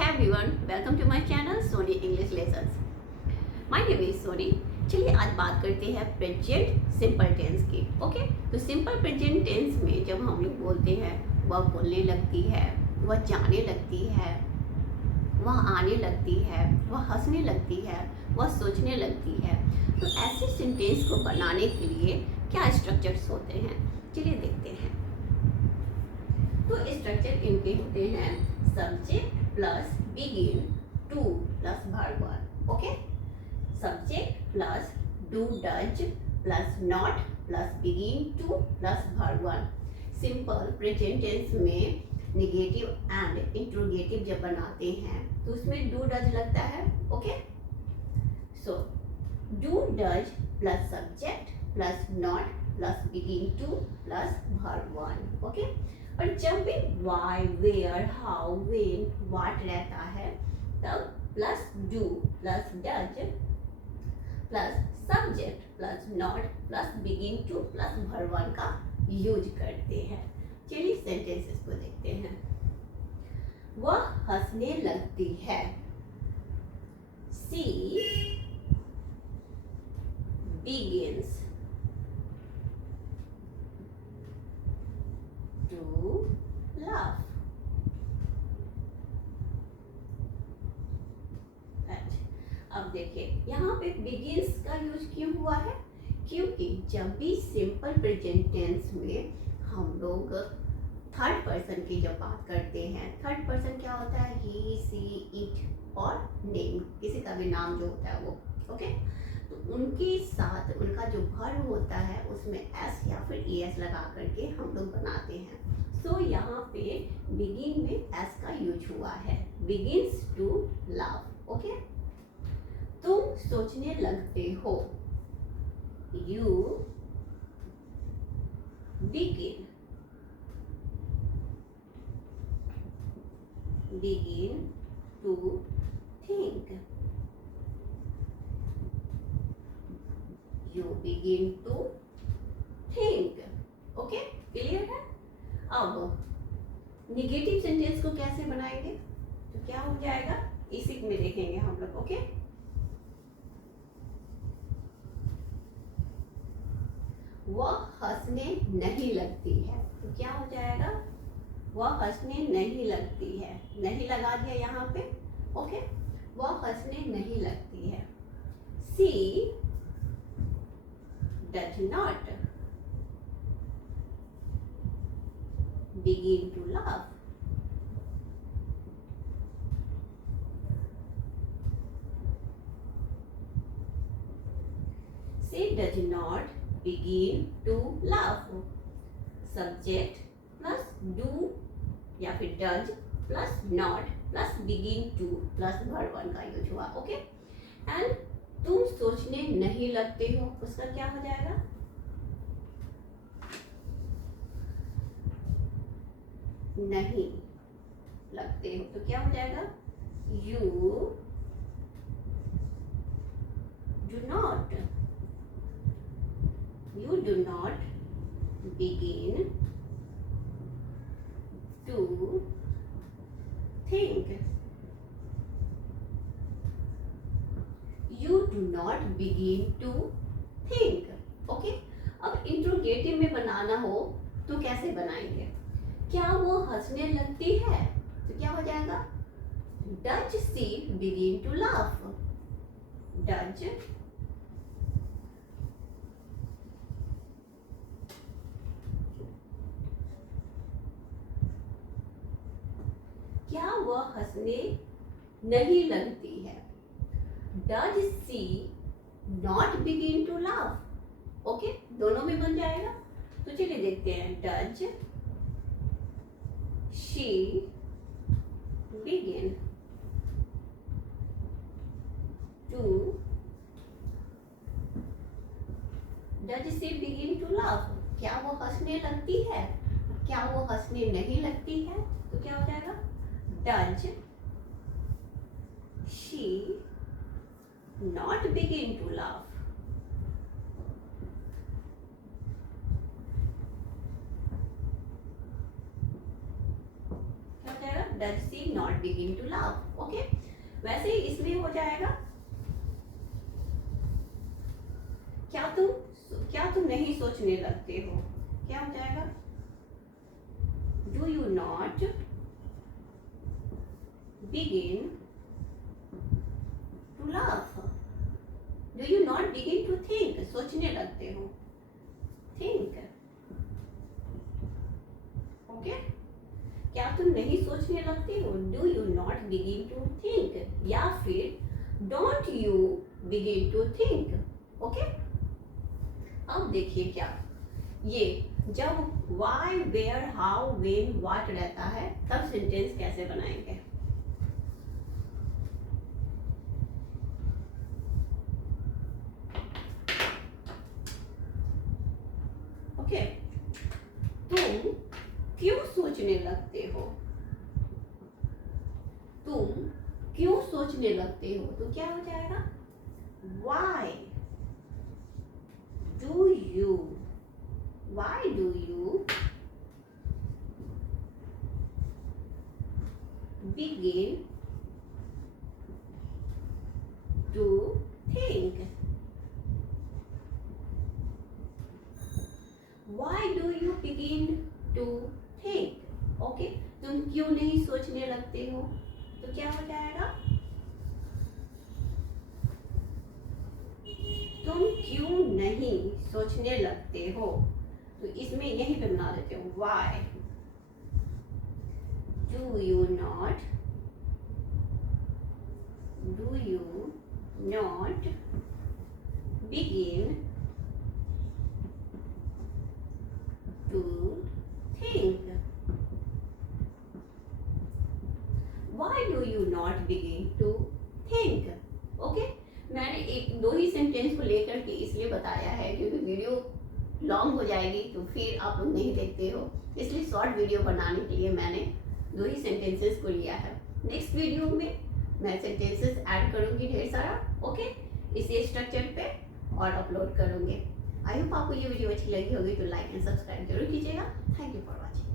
Hey everyone, welcome to my channel Sony English Lessons. My name is Sony. चलिए आज बात करते हैं प्रेजेंट सिंपल टेंस की. ओके, तो सिंपल प्रेजेंट टेंस में जब हम लोग बोलते हैं वह बोलने लगती है, वह जाने लगती है, वह आने लगती है, वह हंसने लगती है, वह सोचने लगती है, तो ऐसे सेंटेंस को बनाने के लिए क्या स्ट्रक्चर्स होते हैं, चलिए देखते हैं. तो स्ट्रक्चर इनके होते हैं subject plus begin, to plus verb one. Okay, subject plus do does plus not plus begin to plus verb one. Simple present tense में नेगेटिव एंड इंट्रोगेटिव जब बनाते हैं तो उसमें डू डज लगता है. Okay, so do does plus subject plus not plus begin to plus verb one. Okay, और जब भी why, where, how, when, what रहता है तब plus do plus does plus subject plus not plus begin to plus verb one का use करते हैं. चलिए सेंटेंसेस को देखते हैं. वह हंसने लगती है. सी begins to laugh. अब देखिए यहाँ पे begins का यूज क्यों हुआ है, क्योंकि जब भी सिंपल प्रेजेंट टेंस में हम लोग थर्ड पर्सन की जब बात करते हैं, थर्ड पर्सन क्या होता है, ही, सी, इट और नेम, किसी का भी नाम जो होता है वो. ओके, तो उनके साथ उनका जो वर्ब होता है उसमें एस या फिर एस लगा करके हम लोग बनाते हैं. सो यहाँ पे बिगिन में एस का यूज हुआ है, बिगिन्स टू लव. ओके, तुम सोचने लगते हो. You begin to think. You begin to think. Okay, clear है. अब निगेटिव सेंटेंस को कैसे बनाएंगे, तो क्या हो जाएगा इसी में देखेंगे हम लोग. ओके, वह हंसने नहीं लगती है, तो क्या हो जाएगा, वह हंसने नहीं लगती है, नहीं लगा दिया यहाँ पे. ओके, वह हंसने नहीं लगती है. सी does not begin to laugh. She does not begin to laugh. Subject plus do या फिर does plus not plus begin to plus verb one का यूज हुआ. ओके, एंड तुम सोचने नहीं लगते हो, उसका क्या हो जाएगा, नहीं लगते हो, तो क्या हो जाएगा, you do not begin to think. You do not begin to think. Okay, अब इंट्रोगेटिव में बनाना हो तो कैसे बनाएंगे, क्या वो हंसने लगती है, तो क्या हो जाएगा, does she begin to laugh. Does क्या वह हंसने नहीं लगती है. Does she not begin to laugh? Okay, दोनों में बन जाएगा. तो चलिए देखते हैं. Does she begin to laugh? क्या वो हंसने लगती है, क्या वो हंसने नहीं लगती है, तो क्या हो जाएगा, Does she not begin to laugh. क्या हो जाएगा, does she not begin to laugh? Okay, वैसे ही इसमें हो जाएगा क्या तुम नहीं सोचने लगते हो? क्या हो जाएगा? Do you not begin to laugh? Do you not begin to think? सोचने लगते हो, think. ओके, क्या तुम नहीं सोचने लगते हो? Do you not begin to think, या फिर don't you begin to think. Okay, अब देखिए क्या ये जब why, where, how, when, what रहता है तब सेंटेंस कैसे बनाएंगे। ओके, तुम क्यों सोचने लगते हो? तुम क्यों सोचने लगते हो तो क्या हो जाएगा? Why do you begin to think? Why do you begin to think? Okay, तुम क्यों नहीं सोचने लगते हो तो क्या हो जाएगा? तुम क्यों नहीं सोचने लगते हो तो इसमें यहीं पे बना देते हो why do you not begin to think? Why do you not begin to think? Okay, मैंने एक दो ही सेंटेंस को लेकर के इसलिए बताया है क्योंकि वीडियो लॉन्ग हो जाएगी तो फिर आप लोग नहीं देखते हो, इसलिए शॉर्ट वीडियो बनाने के लिए मैंने दो ही सेंटेंसेस को लिया है। नेक्स्ट वीडियो में मैं सेंटेंसेस ऐड करूंगी ढेर सारा, ओके, इसी स्ट्रक्चर पे और अपलोड करूंगी। आई होप आपको ये वीडियो अच्छी लगी होगी तो लाइक एंड सब्सक्राइब जरूर कीजिएगा। Thank you for watching.